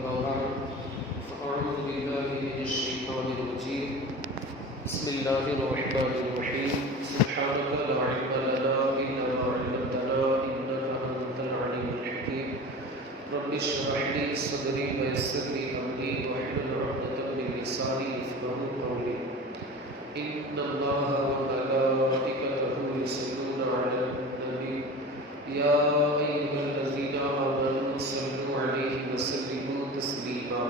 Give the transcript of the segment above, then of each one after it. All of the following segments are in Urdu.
أما بعد فأعوذ بالله من الشيطان الرجيم بسم الله الرحمن الرحيم سبحانك لا علم لنا إلا ما علمتنا إنك أنت العليم الحكيم رب اشرح لي صدري ويسر لي أمري واحلل عقدة من لساني يفقهوا قولي إن الله وملائكته يصلون على النبي يا أيها الذين آمنوا صلوا عليه وسلموا تسليما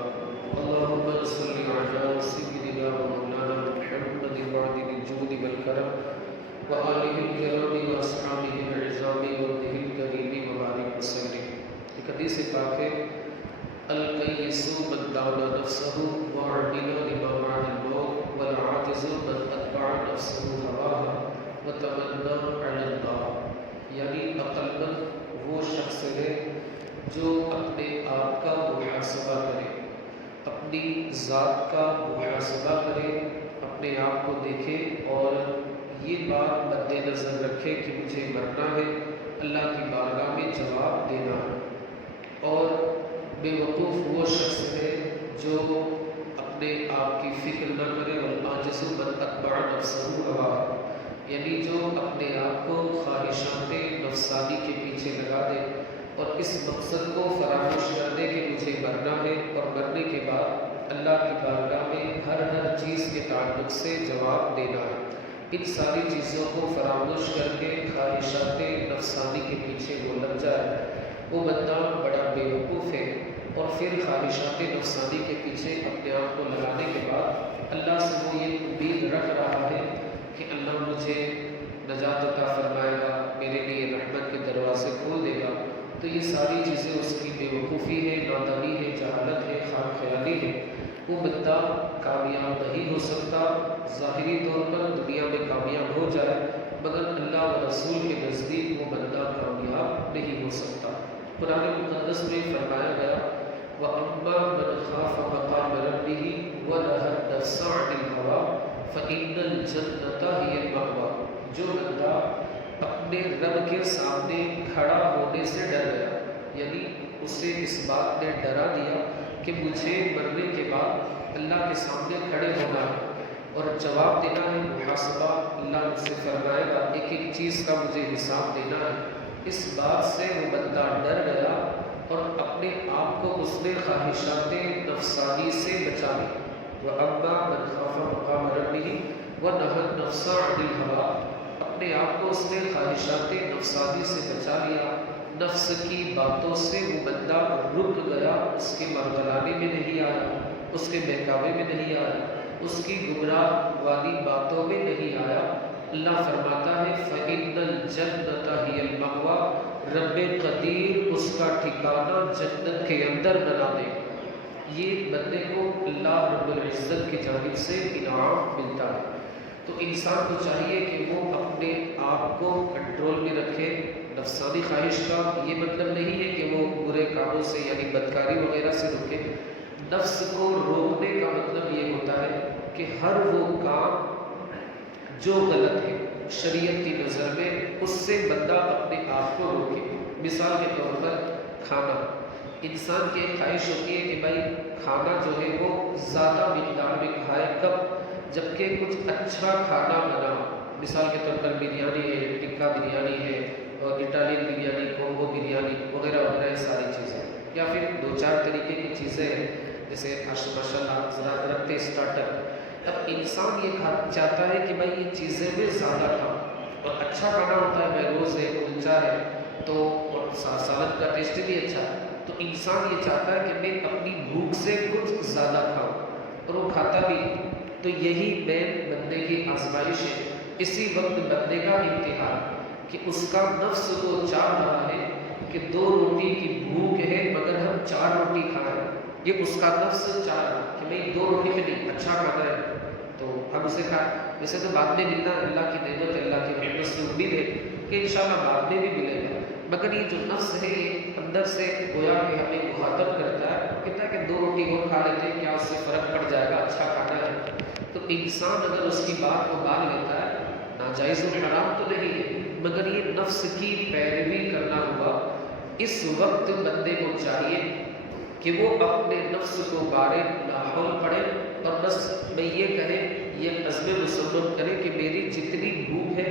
اللهم صل على سيدنا ومولانا محمد وعلى الجود والكرم وآله الكرام وأصحابه العظام وابنه الكريم وبارك وسلم. ایک حدیث پاک ہے القیس من دان نفسه وعمل لما بعد الموت والعاجز من اتبع نفسه هواها وتمنى على الله، یعنی عقل مند وہ شخص ہے جو اپنے آپ کا محاسبہ کرے، اپنی ذات کا محاسبہ کرے، اپنے آپ کو دیکھے اور یہ بات مد نظر رکھے کہ مجھے مرنا ہے، اللہ کی بارگاہ میں جواب دینا ہے. اور بے وقوف وہ شخص ہے جو اپنے آپ کی فکر نہ کرے، والعاجز من اتبع نفسه هواها، یعنی جو اپنے آپ کو خواہشات نفسانی کے پیچھے لگا دے اور اس مقصد کو فراموش کر دے کہ مجھے مرنا ہے اور مرنے کے بعد اللہ کی بارگاہ میں ہر چیز کے تعلق سے جواب دینا ہے. ان ساری چیزوں کو فراموش کر کے خواہشات نفسانی کے پیچھے وہ لگ جائے، وہ بندہ بڑا بے وقوف ہے. اور پھر خواہشات نفسانی کے پیچھے اپنے آپ کو لگانے کے بعد اللہ سے وہ یہ امید رکھ رہا ہے کہ اللہ مجھے نجات عطا فرمائے گا، میرے لیے رحمت کے دروازے کھول دے گا، تو یہ ساری چیزیں اس کی بے وقوفی ہے، نادانی ہے، جہالت ہے، خام خیالی ہے. وہ بندہ کامیاب نہیں ہو سکتا. ظاہری طور پر دنیا میں کامیاب ہو جائے مگر اللہ و رسول کے نزدیک وہ بندہ کامیاب نہیں ہو سکتا. قرآن مقدس میں فرمایا گیا وَأَمَّا مَنْ خَافَ مَقَامَ رَبِّهِ وَنَهَى النَّفْسَ عَنِ الْهَوَىٰ فَإِنَّ الْجَنَّةَ هِيَ الْمَأْوَىٰ، جو بندہ اپنے رب کے سامنے کھڑا ہونے سے ڈر گیا، یعنی اسے اس بات نے ڈرا دیا کہ مجھے مرنے کے بعد اللہ کے سامنے کھڑے ہونا ہے اور جواب دینا ہے، محاسبہ اللہ مجھ سے فرمائے گا، ایک ایک چیز کا مجھے حساب دینا ہے. اس بات سے وہ بندہ ڈر گیا اور اپنے آپ کو اس نے خواہشات نفسانی سے بچا لیا. وَأَمَّا مَنْ خَافَ مَقَامَ رَبِّهِ وَنَهَى النَّفْسَ عَنِ الْهَوَىٰ، اپنے آپ کو اس نے خواہشات نفسانی سے بچا لیا، نفس کی باتوں سے وہ بندہ رک گیا، اس کے مرغلانے میں نہیں آیا، اس کے بہکاوے میں نہیں آیا، اس کی گمراہ والی باتوں میں نہیں آیا. اللہ فرماتا ہے فَإِنَّ الْجَنَّةَ هِيَ الْمَأْوَىٰ، رب قدیر اس کا ٹھکانہ جنت کے اندر بنا دے. یہ بندے کو اللہ رب العزت کی جانب سے انعام ملتا ہے. تو انسان کو چاہیے کہ وہ اپنے آپ کو کنٹرول میں رکھے. نفسانی خواہش کا یہ مطلب نہیں ہے کہ وہ برے کاموں سے یعنی بدکاری وغیرہ سے رکے. نفس کو روکنے کا مطلب یہ ہوتا ہے کہ ہر وہ کام جو غلط ہے شریعت کی نظر میں اس سے بندہ اپنے آپ کو روکے. مثال کے طور پر کھانا، انسان کی ایک خواہش ہوتی ہے کہ بھائی کھانا جو ہے وہ زیادہ مقدار میں کھائے، کب؟ جبکہ کچھ اچھا کھانا بنا. مثال کے طور پر بریانی ہے، ٹکا بریانی ہے، اور اٹالین بریانی، کونگو بریانی وغیرہ وغیرہ یہ ساری چیزیں، یا پھر دو چار طریقے کی چیزیں ہیں جیسے ماشاء اللہ حضرات رکھتے اسٹارٹر. اب انسان یہ چاہتا ہے کہ بھائی یہ چیزیں میں زیادہ کھاؤں، اور اچھا کھانا ہوتا ہے بیروز ہے، کلچا ہے، تو سالن کا ٹیسٹ بھی اچھا ہے. تو انسان یہ چاہتا ہے کہ میں اپنی بھوک سے کچھ زیادہ کھاؤں، اور وہ کھاتا بھی. تو یہی مین بندے کی آزمائش ہے. اسی وقت بندے کا امتحان کہ اس کا نفس کو چاہ رہا ہے کہ 2 روٹی کی بھوک ہے مگر ہم 4 روٹی کھائیں. یہ اس کا نفس چاہ رہا ہے کہ بھائی 2 روٹی میں نہیں، اچھا کھانا ہے تو ہم اسے کھائیں. ویسے تو بعد میں ملنا اللہ کی نعمت، اللہ کی رحمت سے امید ہے کہ انشاءاللہ بعد میں بھی ملے گا. مگر یہ جو نفس ہے یہ اندر سے گویا کہ ہمیں مخاطب کرتا ہے، کہتا ہے کہ 2 روٹی اور کھا لیتے ہیں، کیا اس سے فرق پڑ جائے گا، اچھا کھانا ہے. تو انسان اگر اس کی بات کو مان لیتا ہے، ناجائز و حرام تو نہیں ہے مگر یہ نفس کی پیروی کرنا ہوا. اس وقت بندے کو چاہیے کہ وہ اپنے نفس کو بارے لا حول پڑھے اور بس میں یہ کہے، یہ عزم مصمم کرے کہ میری جتنی بھوک ہے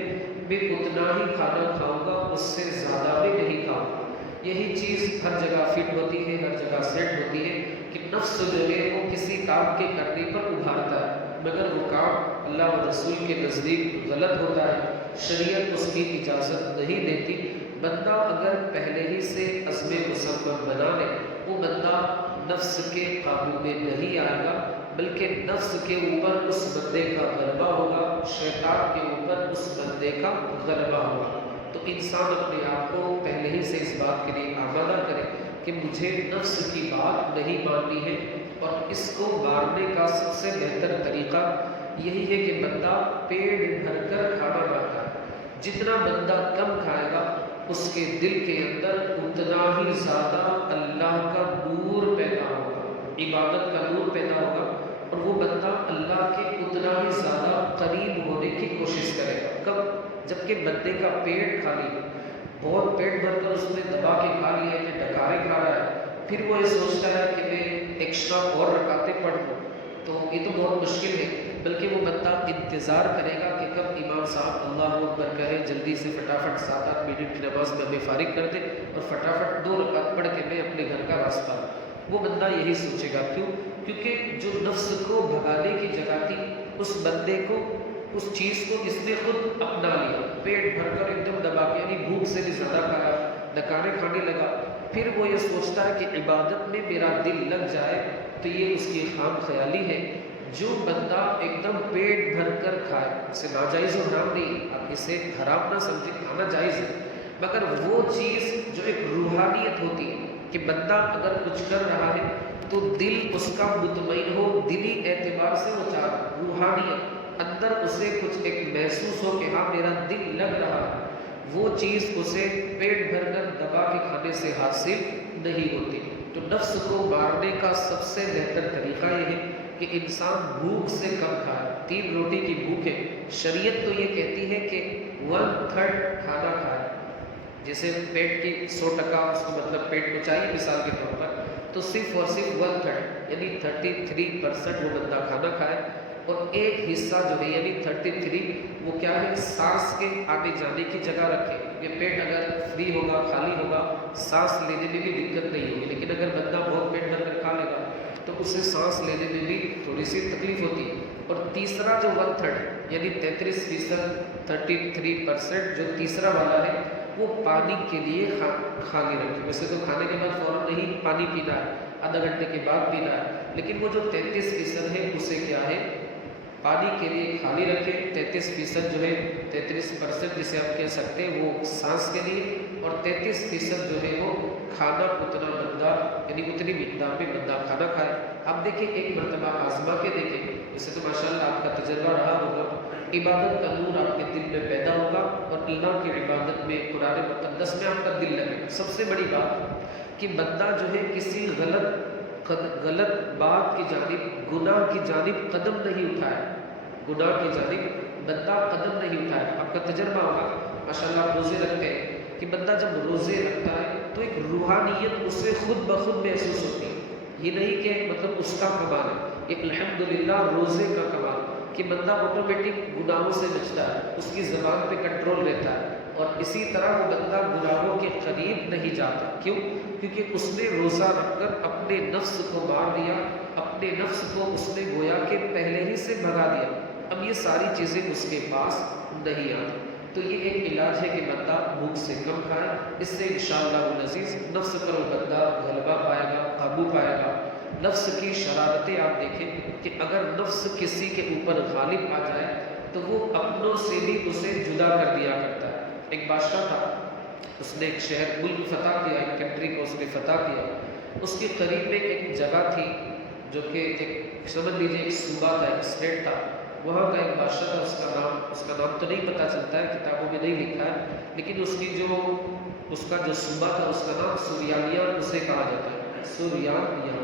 میں اتنا ہی کھانا کھاؤں گا، اس سے زیادہ میں نہیں کھاؤں گا۔ یہی چیز ہر جگہ فٹ ہوتی ہے، ہر جگہ سیٹ ہوتی ہے کہ نفس جو ہے وہ کسی کام کے کرنے پر ابھارتا ہے، مگر وہ کام اللہ و رسول کے نزدیک غلط ہوتا ہے، شریعت اس کی اجازت نہیں دیتی۔ بندہ اگر پہلے ہی سے عزم مصمم بنا لے، وہ بندہ نفس کے قابو میں نہیں آئے گا، بلکہ نفس کے اوپر اس بندے کا غلبہ ہوگا، شیطان کے اوپر اس بندے کا غلبہ ہوگا۔ تو انسان اپنے آپ کو پہلے ہی سے اس بات کے لیے آمادہ کرے کہ مجھے نفس کی بات نہیں ماننی ہے، اور اس کو مارنے کا سب سے بہتر طریقہ یہی ہے کہ بندہ پیٹ بھر کر کھانا نہ کھائے۔ جتنا بندہ کم کھائے گا اس کے دل کے اندر اتنا ہی زیادہ اللہ کا نور پیدا ہوگا، عبادت کا نور پیدا ہوگا، اور وہ بندہ اللہ کے اتنا ہی زیادہ قریب ہونے کی کوشش کرے گا۔ کب؟ جبکہ بندے کا پیٹ خالی ہے، بہت پیٹ بھر کر اس نے دبا کے کھا لیا ہے کہ ڈکارے کھا رہا ہے، پھر وہ یہ سوچتا ہے کہ میں ایکسٹرا اور رکعتیں پڑھ لوں، تو یہ تو بہت مشکل ہے۔ بلکہ وہ بندہ انتظار کرے گا کہ کب امام صاحب اللہ اکبر کہے، جلدی سے فٹافٹ 7-8 منٹ کی نماز میں ہمیں فارغ کر دے اور فٹافٹ 2 رکعت پڑھ کے میں اپنے گھر کا راستہ ہوں۔ وہ بندہ یہی سوچے گا۔ کیوں؟ کیونکہ جو نفس کو بھگانے کی جگہ تھی، اس بندے کو اس چیز کو اس نے خود اپنا لیا، پیٹ بھر کر ایک دم دبا کے، یعنی بھوک سے بھی زیادہ کھایا، ڈکارے کھانے لگا۔ پھر وہ یہ سوچتا ہے کہ عبادت میں میرا دل لگ جائے، تو یہ اس کی خام خیالی ہے۔ جو بندہ ایک دم پیٹ بھر کر کھائے، اسے ناجائز و حرام نہیں، آپ اسے حرام نہ سمجھیں، کھانا جائز ہے، مگر وہ چیز جو ایک روحانیت ہوتی ہے کہ بندہ اگر کچھ کر رہا ہے تو دل اس کا مطمئن ہو، دلی اعتبار سے وہ چاہ رہا، روحانیت اندر اسے کچھ ایک محسوس ہو کہ ہاں میرا دل لگ رہا ہے، وہ چیز اسے پیٹ بھر کر دبا کے کھانے سے حاصل نہیں ہوتی۔ تو نفس کو مارنے کا سب سے بہتر طریقہ یہ ہے کہ انسان بھوک سے کم کھائے۔ 3 روٹی کی بھوک ہے، شریعت تو یہ کہتی ہے کہ 1/3 کھانا کھائے، جیسے پیٹ کی 100% اس کو مطلب پیٹ کو چاہیے مثال کے طور پر، تو صرف اور صرف 1/3 یعنی 33% وہ بندہ کھانا کھائے، اور ایک حصہ جو ہے یعنی 33 وہ کیا ہے، سانس کے آنے جانے کی جگہ رکھے۔ یہ پیٹ اگر فری ہوگا، خالی ہوگا، سانس لینے میں بھی دقت نہیں ہوگی، لیکن اگر بندہ بہت پیٹ بھر کر کھا لے گا تو اسے سانس لینے میں بھی تھوڑی سی تکلیف ہوتی ہے۔ اور تیسرا جو 1/3 یعنی 33%، 33% جو تیسرا والا ہے وہ پانی کے لیے خالی رکھے۔ ویسے تو کھانے کے بعد فوراً نہیں پانی پینا ہے، آدھا گھنٹے کے بعد پینا ہے، لیکن وہ جو 33% ہے اسے کیا ہے، پانی کے لیے خالی رکھے۔ 33% جو ہے، 33% جسے ہم کہہ سکتے ہیں وہ سانس کے لیے، اور 33% جو ہے وہ کھانا اتنا بندہ یعنی اتنی مقدار میں بندہ کھانا کھائے۔ آپ دیکھیں، ایک مرتبہ آزما کے دیکھیں، اسے تو ماشاءاللہ آپ کا تجربہ رہا ہوگا، عبادت کا نور آپ کے دل میں پیدا ہوگا، اور اللہ کی عبادت میں، قرآن مقدس میں آپ کا دل لگے۔ سب سے بڑی بات کہ بندہ جو ہے کسی غلط بات کی جانب، گناہ کی جانب قدم نہیں اٹھائے، گناہ کی جانب بندہ قدم نہیں اٹھائے۔ آپ کا تجربہ ہوگا، ماشاءاللہ آپ روزے رکھتے ہیں کہ بندہ جب روزے رکھتا ہے تو ایک روحانیت اسے خود بخود محسوس ہوتی ہے۔ یہ نہیں کہ مطلب اس کا کمال ہے، یہ الحمدللہ روزے کا کمال کہ بندہ آٹومیٹک گناہوں سے بچتا ہے، اس کی زبان پہ کنٹرول رہتا ہے، اور اسی طرح وہ بندہ گناہوں کے قریب نہیں جاتا۔ کیوں؟ کیونکہ اس نے روزہ رکھ کر اپنے نفس کو مار دیا، اپنے نفس کو اس نے گویا کہ پہلے ہی سے بھگا دیا، اب یہ ساری چیزیں اس کے پاس نہیں آتی۔ تو یہ ایک علاج ہے کہ بندہ بھوک سے کم کھائے، اس سے انشاءاللہ العزیز نفس پر وہ بندہ غلبہ پائے گا، قابو پائے گا۔ نفس کی شرارتیں آپ دیکھیں کہ اگر نفس کسی کے اوپر غالب آ جائے تو وہ اپنوں سے بھی اسے جدا کر دیا کرتا ہے۔ ایک بادشاہ تھا، اس نے ایک شہر ملک فتح کیا، ایک کنٹری کو اس نے فتح کیا۔ اس کے قریب میں ایک جگہ تھی جو کہ ایک سمجھ لیجیے ایک صوبہ تھا، ایک اسٹیٹ تھا، وہاں کا ایک بادشاہ تھا، اس کا نام تو نہیں پتہ چلتا ہے، کتابوں میں نہیں لکھا ہے، لیکن اس کا جو صوبہ تھا اس کا نام سوریانیہ اسے کہا جاتا ہے، سوریانیہ۔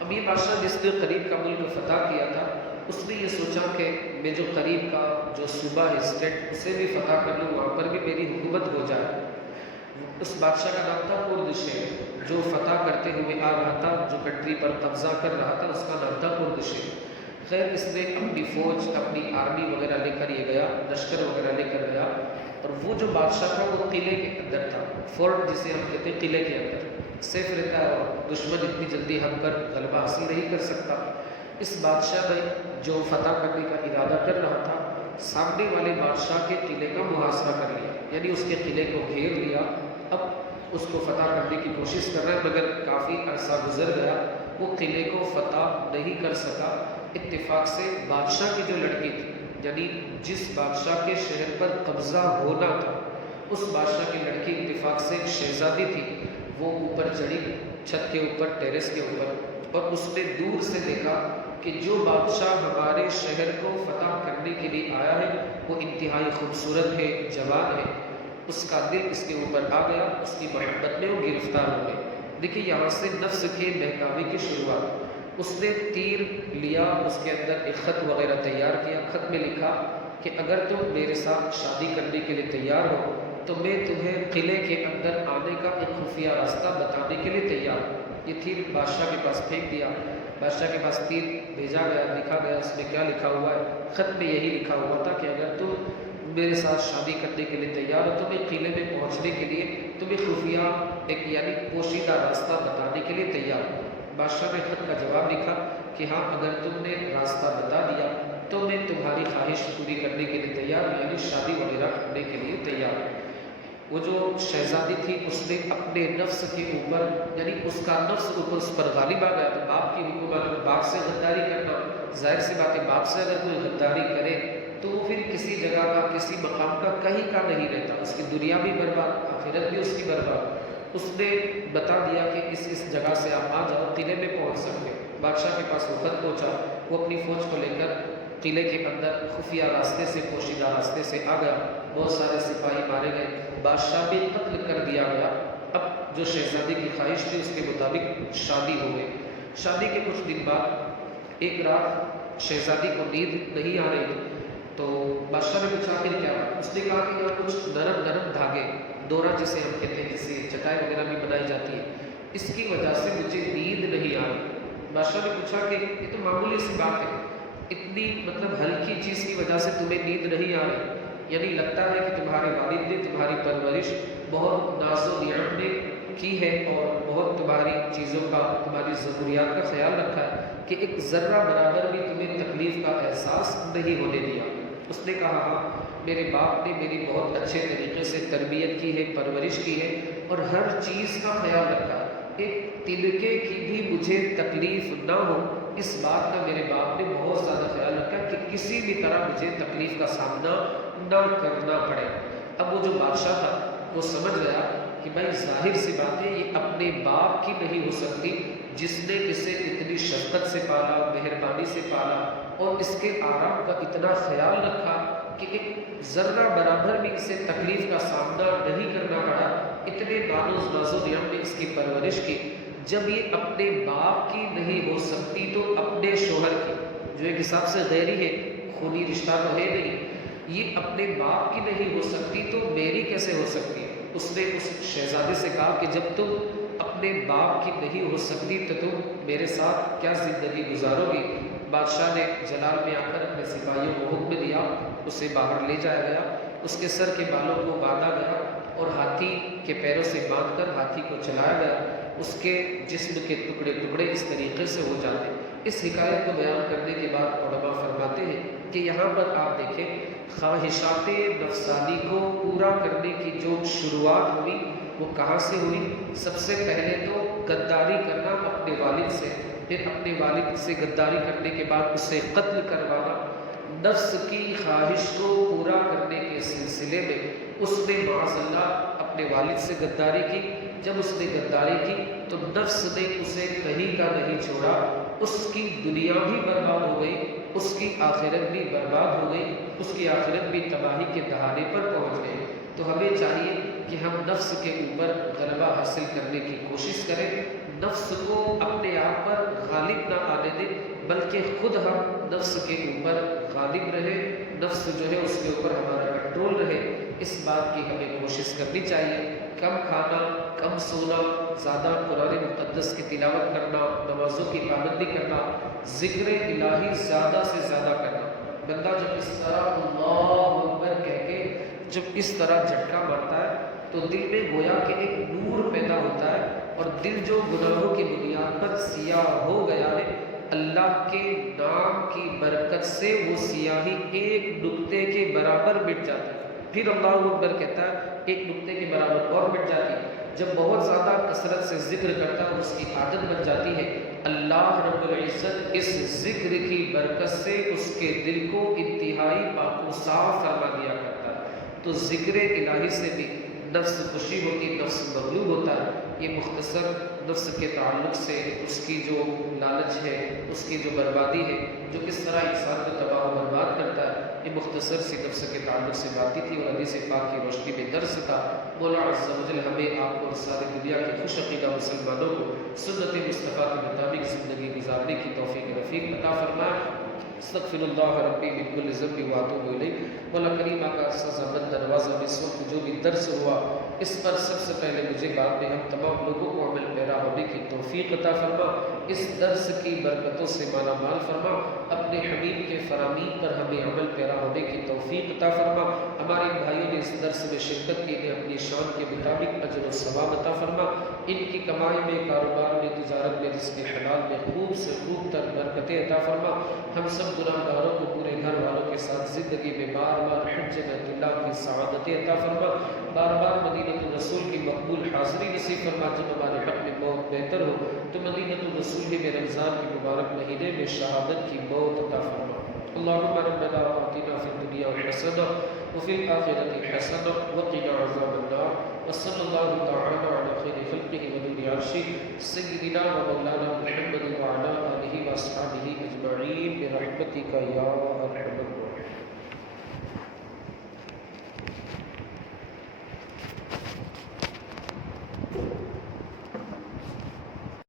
اب یہ بادشاہ جس نے قریب کا ملک فتح کیا تھا، اس نے یہ سوچا کہ میں جو قریب کا جو صوبہ ہے، اسٹیٹ، اسے بھی فتح کر لوں، وہاں پر بھی میری حکومت ہو جائے۔ اس بادشاہ کا نام تھا پردشیر، جو فتح کرتے ہوئے آ رہا تھا، جو کنٹری پر قبضہ کر رہا تھا، اس کا نام تھا پردشیر۔ خیر اس نے اپنی فوج، اپنی آرمی وغیرہ لے کر یہ گیا، لشکر وغیرہ لے کر گیا، اور وہ جو بادشاہ تھا وہ قلعے کے اندر تھا، فورٹ جسے ہم کہتے ہیں، قلعے کے اندر سیف رہتا ہے اور دشمن اتنی جلدی ہم پر غلبہ حاصل نہیں کر سکتا۔ اس بادشاہ نے جو فتح کرنے کا ارادہ کر رہا تھا، سامنے والے بادشاہ کے قلعے کا محاصرہ کر لیا، یعنی اس کے قلعے کو گھیر لیا۔ اب اس کو فتح کرنے کی کوشش کر رہا ہے، مگر کافی عرصہ گزر گیا، وہ قلعے کو فتح نہیں کر سکا۔ اتفاق سے بادشاہ کی جو لڑکی تھی، یعنی جس بادشاہ کے شہر پر قبضہ ہونا تھا، اس بادشاہ کی لڑکی اتفاق سے ایک شہزادی تھی، وہ اوپر چڑھی، چھت کے اوپر، ٹیرس کے اوپر، اور اس نے دور سے دیکھا کہ جو بادشاہ ہمارے شہر کو فتح کرنے کے لیے آیا ہے وہ انتہائی خوبصورت ہے، جوان ہے۔ اس کا دل اس کے اوپر آ گیا، اس کی محبت میں وہ گرفتار ہو گئے۔ دیکھیے یہاں سے نفس کے بہکاوے کی شروعات۔ اس نے تیر لیا، اس کے اندر ایک خط وغیرہ تیار کیا، خط میں لکھا کہ اگر تم میرے ساتھ شادی کرنے کے لیے تیار ہو تو میں تمہیں قلعے کے اندر آنے کا ایک خفیہ راستہ بتانے کے لیے تیار ہوں۔ یہ تیر بادشاہ کے پاس پھینک دیا، بادشاہ کے پاس تیر بھیجا گیا، لکھا گیا، اس میں کیا لکھا ہوا ہے؟ خط میں یہی لکھا ہوا تھا کہ اگر تم میرے ساتھ شادی کرنے کے لیے تیار ہو تو میں قلعے میں پہنچنے کے لیے تمہیں خفیہ ایک یعنی پوشیدہ راستہ بتانے کے لیے تیار ہوں۔ بادشاہ نے خط کا جواب لکھا کہ ہاں اگر تم نے راستہ بتا دیا تو میں تمہاری خواہش پوری کرنے کے لیے تیار ہوں، یعنی شادی وغیرہ کرنے کے لیے تیار ہوں۔ وہ جو شہزادی تھی اس نے اپنے نفس کے اوپر، یعنی اس کا نفس اوپر اس پر غالب آ گیا، تو باپ کی حکومت، باپ سے غداری کرنا ظاہر سی بات ہے، باپ سے اگر کوئی غداری کرے تو وہ پھر کسی جگہ کا، کسی مقام کا کہیں کا نہیں رہتا، اس کی دنیا بھی برباد، آخرت بھی اس کی برباد۔ اس نے بتا دیا کہ اس جگہ سے آپ آ جاؤ، قلعے میں پہنچ سکتے۔ بادشاہ کے پاس وہ خط پہنچا، وہ اپنی فوج کو لے کر قلعے کے اندر خفیہ راستے سے، پوشیدہ راستے سے آ گیا، بہت سارے سپاہی مارے گئے، بادشاہ بھی قتل کر دیا گیا۔ اب جو شہزادی کی خواہش تھی اس کے مطابق شادی ہو گئی۔ شادی کے کچھ دن بعد ایک رات شہزادی کو نیند نہیں آ رہی تھی، تو بادشاہ نے پوچھا پھر کیا؟ اس نے کہا کہ یہاں کچھ نرم نرم دھاگے، دورہ جسے ہم کہتے ہیں، جسے چٹائی وغیرہ بھی بنائی جاتی ہے، اس کی وجہ سے مجھے نیند نہیں آ رہی۔ بادشاہ نے پوچھا کہ یہ تو معمولی سی بات ہے، اتنی مطلب ہلکی چیز کی وجہ سے تمہیں نیند نہیں آ رہی، یعنی لگتا ہے کہ تمہارے والد نے تمہاری پرورش بہت ناز و نعمت نے کی ہے اور بہت تمہاری چیزوں کا، تمہاری ضروریات کا خیال رکھا ہے کہ ایک ذرہ برابر بھی تمہیں تکلیف کا احساس نہیں ہونے دیا۔ اس نے کہا ہاں میرے باپ نے میری بہت اچھے طریقے سے تربیت کی ہے، پرورش کی ہے اور ہر چیز کا خیال رکھا ہے، ایک تنکے کی بھی مجھے تکلیف نہ ہو، اس بات کا میرے باپ نے بہت زیادہ خیال رکھا کہ کسی بھی طرح مجھے تکلیف کا سامنا نہ کرنا پڑے۔ اب وہ جو بادشاہ تھا وہ سمجھ گیا کہ بھائی ظاہر سی بات ہے یہ اپنے باپ کی نہیں ہو سکتی، جس نے اسے اتنی شفقت سے پالا، مہربانی سے پالا اور اس کے آرام کا اتنا خیال رکھا کہ ایک ذرہ برابر بھی اسے تکلیف کا سامنا نہیں کرنا پڑا، اتنے ناز و نعمت نے اس کی پرورش کی۔ جب یہ اپنے باپ کی نہیں ہو سکتی تو اپنے شوہر کی، جو ایک حساب سے غیری ہے، خونی رشتہ تو ہے نہیں، یہ اپنے باپ کی نہیں ہو سکتی تو میری کیسے ہو سکتی ہے؟ اس نے اس شہزادے سے کہا کہ جب تم اپنے باپ کی نہیں ہو سکتی تو تم میرے ساتھ کیا زندگی گزارو گی؟ بادشاہ نے جلال میں آ کر اپنے سپاہیوں کو حکم دیا، اسے باہر لے جایا گیا، اس کے سر کے بالوں کو باندھا گیا اور ہاتھی کے پیروں سے باندھ کر ہاتھی کو چلایا گیا، اس کے جسم کے ٹکڑے ٹکڑے اس طریقے سے ہو جاتے۔ اس حکایت کو بیان کرنے کے بعد علماء فرماتے ہیں کہ یہاں پر آپ دیکھیں خواہشات نفسانی کو پورا کرنے کی جو شروعات ہوئی وہ کہاں سے ہوئی؟ سب سے پہلے تو غداری کرنا اپنے والد سے، پھر اپنے والد سے غداری کرنے کے بعد اسے قتل کروانا، نفس کی خواہش کو پورا کرنے کے سلسلے میں اس نے معاذ اللہ اپنے والد سے غداری کی۔ جب اس نے غداری کی تو نفس نے اسے کہیں کا نہیں چھوڑا، اس کی دنیا بھی برباد ہو گئی، اس کی آخرت بھی برباد ہو گئی، اس کی آخرت بھی تباہی کے دہانے پر پہنچ گئی۔ تو ہمیں چاہیے کہ ہم نفس کے اوپر غلبہ حاصل کرنے کی کوشش کریں، نفس کو اپنے آپ پر غالب نہ آنے دیں، بلکہ خود ہم نفس کے اوپر غالب رہے، نفس جو ہے اس کے اوپر ہمارا کنٹرول رہے، اس بات کی ہمیں کوشش کرنی چاہیے۔ کم کھانا، کم سونا، زیادہ قرآن مقدس کی تلاوت کرنا، نمازوں کی پابندی کرنا، ذکر الہی زیادہ سے زیادہ کرنا۔ بندہ جب اس طرح اللہ اکبر کہہ کے جب اس طرح جھٹکا مارتا ہے تو دل میں گویا کہ ایک نور پیدا ہوتا ہے، اور دل جو گناہوں کی بنیاد پر سیاہ ہو گیا ہے، اللہ کے نام کی برکت سے وہ سیاہی ایک نقطے کے برابر مٹ جاتی ہے۔ پھر اللہ اکبر کہتا ہے، ایک نقطے کے برابر اور مٹ جاتی ہے۔ جب بہت زیادہ کثرت سے ذکر کرتا ہے، اس کی عادت بن جاتی ہے، اللہ رب العزت اس ذکر کی برکت سے اس کے دل کو انتہائی پاک و صاف فرما دیا کرتا ہے۔ تو ذکر الہی سے بھی نفس خوشی ہوتی، نفس مغلوب ہوتا ہے۔ یہ مختصر نفس کے تعلق سے اس کی جو لالچ ہے، اس کی جو بربادی ہے، جو کس طرح انسان کو تباہ و برباد کرتا ہے، یہ مختصر سی نفس کے تعلق سے باتیں تھی، اور حدیث پاک کی روشنی میں درس تھا۔ مولا عز و جل ہمیں، آپ کو اور ساری دنیا کے خوش عقیدہ مسلمانوں کو سنت مصطفیٰ کے مطابق زندگی گزارنے کی توفیق رفیق عطا فرمائے۔ استغفر اللہ ربی من کل ذنب واتوب الیہ۔ مولا کریم کا سزا بند دروازہ میں اس وقت جو بھی درس ہوا، اس پر سب سے پہلے مجھے، بعد میں ہم تمام لوگوں کو عمل پیرا ہونے کی توفیق عطا فرما۔ اس درس کی برکتوں سے مالا مال فرما، اپنے حبیب کے فرامین پر ہمیں عمل پیرا ہونے کی توفیق عطا فرما۔ ہمارے بھائیوں نے اس درس میں شرکت کی ہے، اپنی شان کے مطابق اجر و ثواب عطا فرما۔ ان کی کمائی میں، کاروبار میں، تجارت میں، رزق حلال میں خوب سے خوب تر برکتیں عطا فرما۔ ہم سب گناہ گاروں کو پورے گھر والوں کے ساتھ زندگی میں بار بار حج بیت اللہ کی سعادتیں عطا فرما، بار بار مدینۃ الرسول کی مقبول حاضری نصیب فرما۔ جب ہمارے حق میں موت بہتر ہو تو مدینۃ الرسول میں رمضان کے مبارک مہینے میں شہادت کی موت عطا فرما۔ اللہم ربنا آتنا فی الدنیا حسنہ وفی الآخرۃ حسنہ وقنا عذاب النار، وصلی اللہ تعالی علی خیر خلقہ ونور عرشہ سیدنا و مولانا محمد وعلی آلہ واصحابہ اجمعین برحمتک یا ارحم الراحمین۔